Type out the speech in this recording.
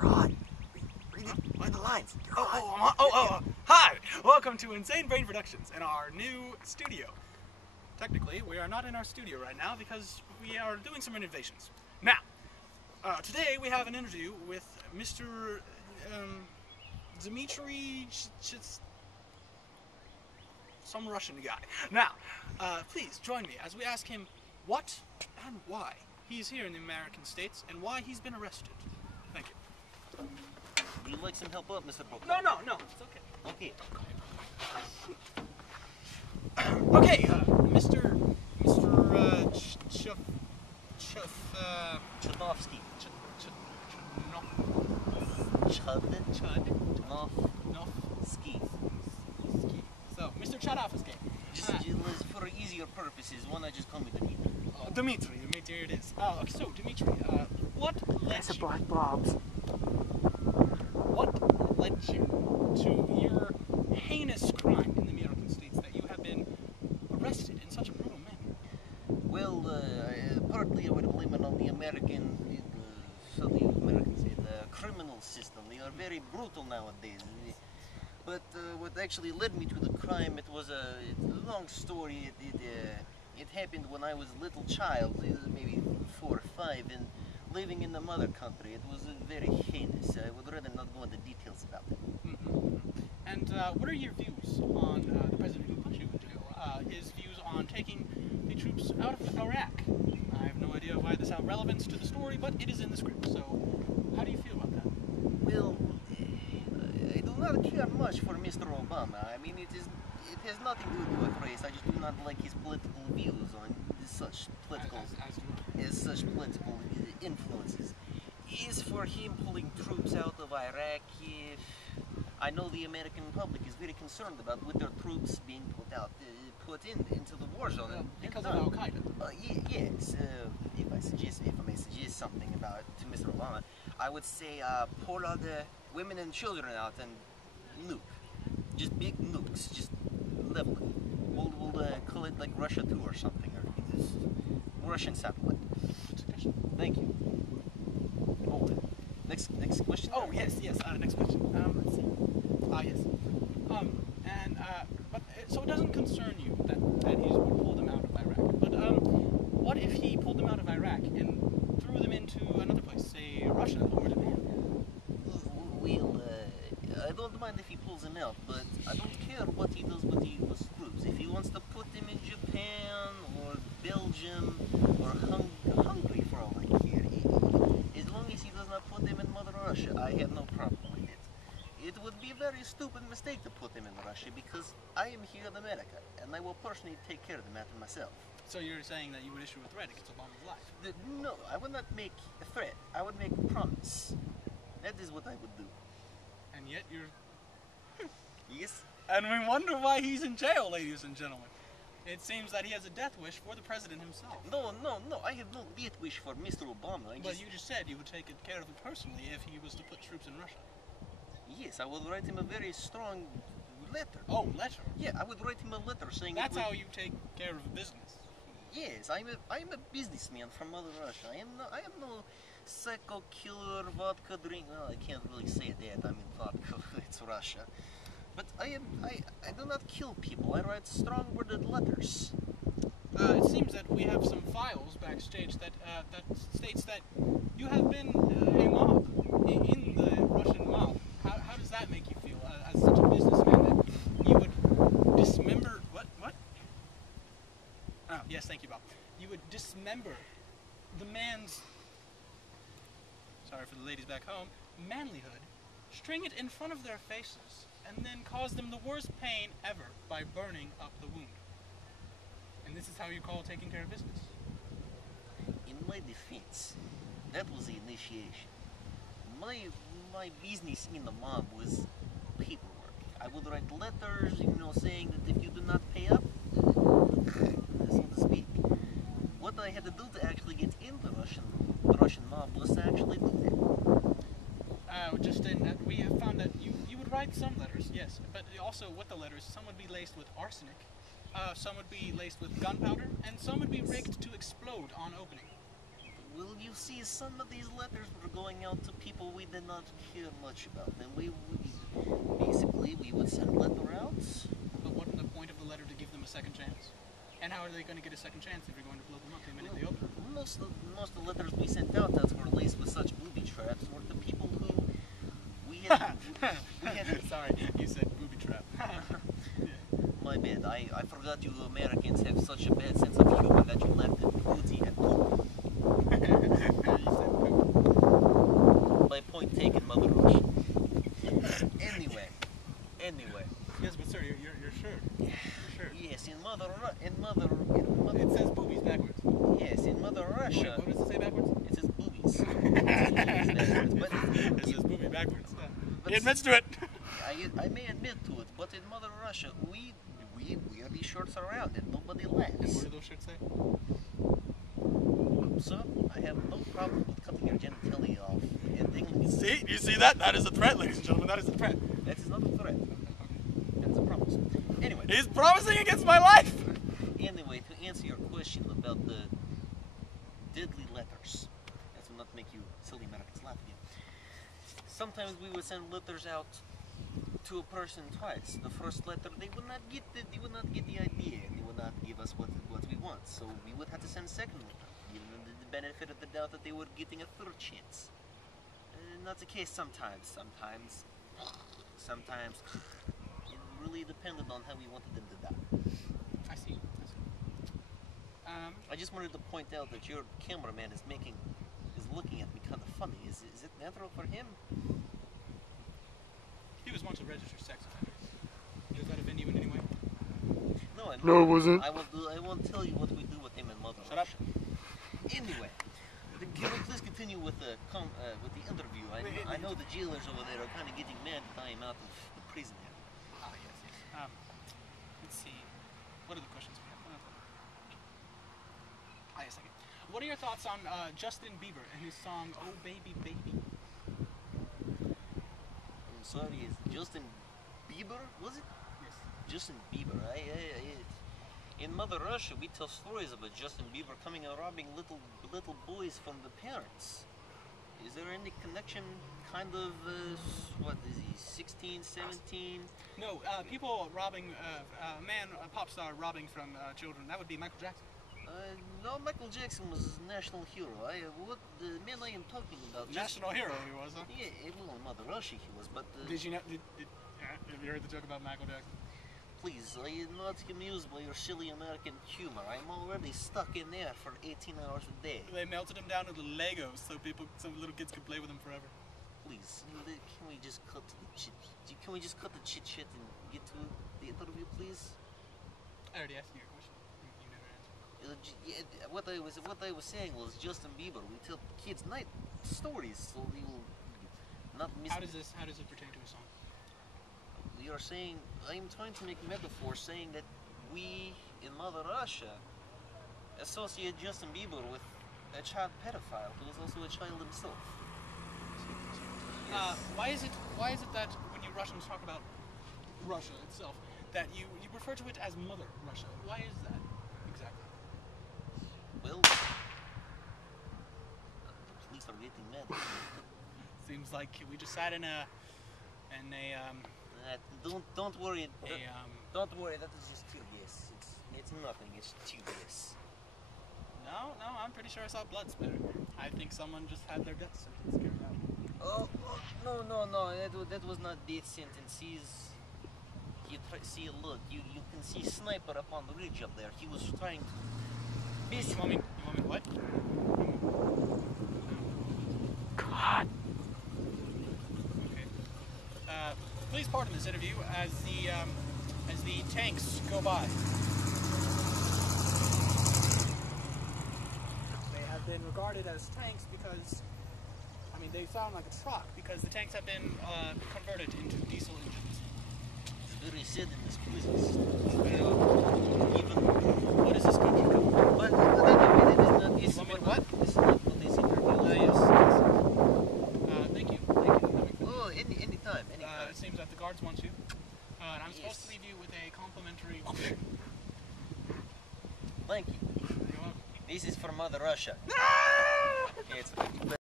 You're on. Read the lines. You're on. Hi! Welcome to Insane Brain Productions and our new studio. Technically, we are not in our studio right now because we are doing some renovations. Now, today we have an interview with Mr. Dmitry some Russian guy. Now, please join me as we ask him what and why he's here in the American States and why he's been arrested. Thank you. Would you like some help up, Mr. Brook? No, it's okay. Okay. Okay, Mr. Chanovsky. Chanovsky. So, Mr. Chanovsky. Just for easier purposes, why not just call me Dmitry? Dmitry, it is. Okay, so, Dmitry, what led That's a you... black bobs. What led you to your heinous crime in the American States that you have been arrested in such a brutal manner? Well, partly I would blame it on the American, the criminal system. They are very brutal nowadays. But what actually led me to the crime, it's a long story. It happened when I was a little child, maybe 4 or 5, and living in the mother country. It was very heinous. I would rather not go into details about it. And what are your views on the president who put you in jail? His views on taking the troops out of Iraq? I have no idea why this has relevance to the story, but it is in the script. So, how do you feel about that? Well, I do not care much for Mr. Obama. I mean, it has nothing to do with race. I just do not like his political views on such political influences. Is for him pulling troops out of Iraq. I know the American public is very concerned about with their troops being put into the war zone. Because of Al Qaeda. Yes. If I may suggest something about to Mr. Obama, I would say pull all the women and children out and nuke, just big nukes, just level it. We'll call it like Russia 2 or something, or this Russian satellite. Thank you. Oh, next question. Oh yes. Next question. Let's see. Yes. But so it doesn't concern you that he would pull them out of Iraq. But what if he pulled them out of Iraq and threw them into another place, say Russia or Japan? Well, I don't mind if he pulls them out, but I don't care what he does with the U.S. troops. If he wants to put them in Japan or Belgium or Hungary for all I care, as long as he does not put them in Mother Russia, I have no problem with it. It would be a very stupid mistake to put them in Russia because I am here in America and I will personally take care of the matter myself. So you're saying that you would issue a threat against Obama's life? No, I would not make a threat. I would make a promise. That is what I would do. And yet you're... Yes? And we wonder why he's in jail, ladies and gentlemen. It seems that he has a death wish for the president himself. No, I have no death wish for Mr. Obama. But you just said you would take care of it personally if he was to put troops in Russia. Yes, I would write him a very strong letter. Oh, letter? Yeah, I would write him a letter saying... That's how you take care of business. Yes, I'm a businessman from Mother Russia. I am no psycho killer, vodka drink. Well, I can't really say that. I mean vodka. It's Russia. But I do not kill people. I write strong-worded letters. It seems that we have some files backstage that states that you have been a mob in the Russian mob. How does that make you feel as such a businessman that you would dismember what? Oh, yes, thank you, Bob. You would dismember the man's, sorry for the ladies back home, manlyhood, string it in front of their faces, and then cause them the worst pain ever by burning up the wound. And this is how you call taking care of business. In my defense, that was the initiation. My business in the mob was paperwork. I would write letters, saying that if you do not pay up, so to speak. What I had to do to actually get in the Russian mob was to actually do that. We have found that you would write some letters, yes, but also with the letters, some would be laced with arsenic, some would be laced with gunpowder, and some would be rigged to explode on opening. Well, you see, some of these letters were going out to people we did not care much about, and we basically we would send letter out. But wasn't the point of the letter to give them a second chance? And how are they going to get a second chance if you're going to blow them up the minute they open? Most of the letters we sent out that were laced with such booby traps were the people who we had. Sorry, you said booby trap. My bad. I forgot you Americans have such a bad sense of humor that you left it booty and poop. You said poop. My point taken, Mother Russia. Anyway. Yes, but sir, your shirt. Your shirt. Yes, in Mother. It says boobies backwards. Yes, in Mother Russia. What does it say backwards? It says boobies. It says booby backwards. He admits to it. I may admit to it, but in Mother Russia, we wear these shirts around and nobody laughs. And what do those shirts say? So, I have no problem with cutting your genitalia off and dingling. See? You see that? That is a threat, ladies and gentlemen. That is a threat. That is not a threat. That is a promise. Anyway. He's promising against my life! Anyway, to answer your question about the deadly letters, that will not make you silly Americans laugh again. Sometimes we would send letters out to a person twice. The first letter, they would not get the idea, and they would not give us what we want. So we would have to send a second letter, giving them the benefit of the doubt that they were getting a third chance. Not the case sometimes. Sometimes it really depended on how we wanted them to die. I see. I just wanted to point out that your cameraman is looking at me kind of funny. Is it natural for him? He was once a registered sex offender. Does that offend you in any way? No, No, it wasn't. I won't tell you what we do with him in Mother Shut up. Russia. Anyway, can we please continue with the interview? I know the jailers over there are kind of getting mad that I am out of the prison now. Ah, yes. Let's see. What are the questions we have? Yes, okay. What are your thoughts on Justin Bieber and his song "Oh Baby Baby"? I'm sorry, is Justin Bieber? Was it? Yes. Justin Bieber. In Mother Russia, we tell stories about Justin Bieber coming and robbing little boys from the parents. Is there any connection? Kind of, what is he? 16, 17? No, people robbing a pop star robbing from children. That would be Michael Jackson. No, Michael Jackson was a national hero. What the man I am talking about? National hero he was, huh? Yeah, well, in Mother Russia he was, but... Did you know? Have you heard the joke about Michael Jackson? Please, I am not amused by your silly American humor. I'm already stuck in there for 18 hours a day. They melted him down into Legos so little kids could play with him forever. Please, can we just cut to the chit? Can we just cut the chit chat and get to the interview, please? I already asked you your question. You never answered. What I was saying was Justin Bieber. We tell kids night stories, so they will not miss. How does it pertain to a song? We are saying, I'm trying to make metaphors saying that we in Mother Russia associate Justin Bieber with a child pedophile who is also a child himself. Why is it that when you Russians talk about Russia itself, that you refer to it as Mother Russia? Why is that exactly? Well, please are getting mad. Seems like we just sat in a don't worry. Don't worry. That is just tear gas. It's nothing. It's tear gas. No, I'm pretty sure I saw blood splatter. I think someone just had their death sentence carried out. Oh no. That was not death sentence. See, look. You can see sniper up on the ridge up there. He was trying to. You want me what? God. Okay. Please pardon this interview as the tanks go by. They have been regarded as tanks because, I mean, they sound like a truck because the tanks have been converted into diesel engines. It's very sad in this prison system. Even what is this country? But anyway, that is not this. What? This is not what this interview. Yes. Thank you. Oh, anytime. It seems that the guards want you. And I'm supposed to leave you with a complimentary. Thank you. You're welcome. This is from Mother Russia. No! It's